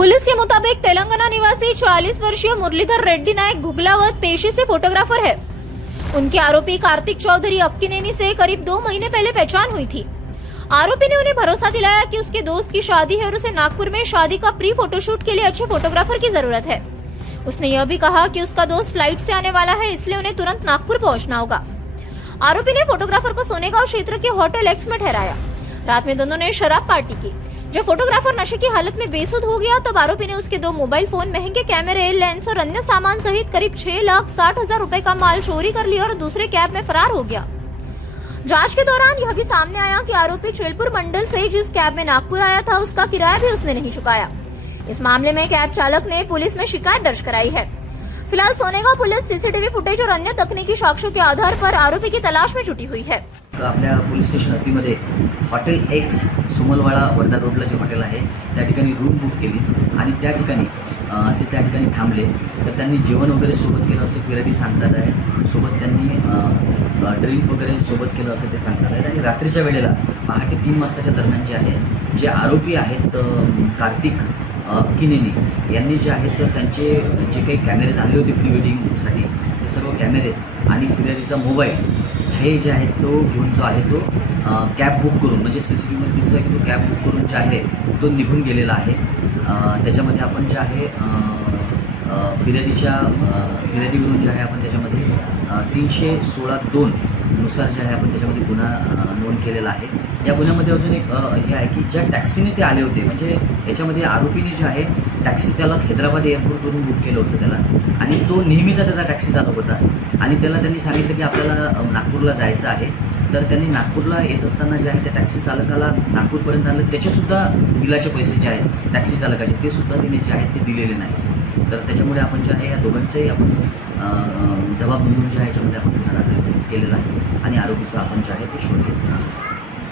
Police के मुताबिक तेलंगाना निवासी 40 वर्षीय मुरलीधर रेड्डी नायक घुगलावत पेशे से फोटोग्राफर है। उनके आरोपी कार्तिक चौधरी अक्कीनेनी से करीब 2 महीने पहले पहचान हुई थी। आरोपी ने उन्हें भरोसा दिलाया कि उसके दोस्त की शादी है और उसे नागपुर में शादी का प्री फोटोशूट के लिए अच्छे फोटोग्राफर की जरूरत है। उसने यह भी कहा कि उसका दोस्त फ्लाइट से आने वाला है, इसलिए उन्हें तुरंत नागपुर पहुंचना होगा। आरोपी ने फोटोग्राफर को सोनेगांव क्षेत्र के होटल एक्स में ठहराया। रात में दोनों ने शराब पार्टी की। जब फोटोग्राफर नशे की हालत में बेसुध हो गया तब आरोपी ने उसके 2 मोबाइल फोन, महंगे कैमरे, लेंस और अन्य सामान सहित करीब 6,60,000 रुपए का माल चोरी कर लिया और दूसरे कैब में फरार हो गया। जांच के दौरान यह भी सामने आया कि आरोपी चेलपुर मंडल से जिस कैब में नागपुर आया था उसका किराया भी उसने नहीं चुकाया। इस मामले में कैब चालक ने पुलिस में शिकायत दर्ज कराई है। फिलहाल सोनेगांव पुलिस सीसीटीवी फुटेज और अन्य तकनीकी साक्ष्यों के आधार पर आरोपी की तलाश में जुटी हुई है। आपल्या पोलीस स्टेशन हद्दीमध्ये हॉटेल एक्स सुमलवाडा वर्धा रोडला जे हॉटेल आहे त्या ठिकाणी रूम बुक केली आणि त्या ठिकाणी थांबले। तर त्यांनी जेवण वगैरे सोबत केलं असे फिर्यादी सांगतात आहे। सोबत त्यांनी ड्रिंक वगैरे सोबत केलं असं ते सांगतात आहेत। आणि रात्रीच्या वेळेला पहाटे 3 वाजताच्या दरम्यान जे आहे जे आरोपी आहेत कार्तिक अक्कीनेनी यांनी जे आहेत तर त्यांचे जे काही कॅमेरेज आणले होते प्री वेडिंगसाठी ते सर्व कॅमेरेज आणि फिर्यादीचा मोबाईल हे जे आहेत तो घेऊन जो आहे तो कॅब बुक करून म्हणजे CCTVमध्ये दिसतो आहे की तो कॅब बुक करून जे आहे तो निघून गेलेला आहे। त्याच्यामध्ये आपण जे आहे फिर्यादीवरून जे आहे आपण त्याच्यामध्ये 316(2) नुसार जे आहे आपण त्याच्यामध्ये गुन्हा नोंद केलेला आहे। या गुन्ह्यामध्ये अजून एक हे आहे की ज्या टॅक्सीने ते आले होते म्हणजे याच्यामध्ये आरोपीने जे आहे टॅक्सी चालक हैदराबाद एअरपोर्टवरून बुक केलं होतं त्याला आणि तो नेहमीचा त्याचा टॅक्सी चालक होता आणि त्याला त्यांनी सांगितलं की आपल्याला नागपूरला जायचं आहे। तर त्यांनी नागपूरला येत असताना जे आहे त्या टॅक्सी चालकाला नागपूरपर्यंत आणलं, त्याचेसुद्धा बिलाचे पैसे जे आहेत टॅक्सी चालकाचे ते सुद्धा तिने जे आहेत ते दिलेले नाही। तर त्याच्यामुळे आपण जे आहे या दोघांचंही आपण जबाब नोंदवून जे आहे याच्यामध्ये आपण गुन्हा दाखल केलेला आहे आणि आरोपीचा आपण जे आहे ते शोध घेतला।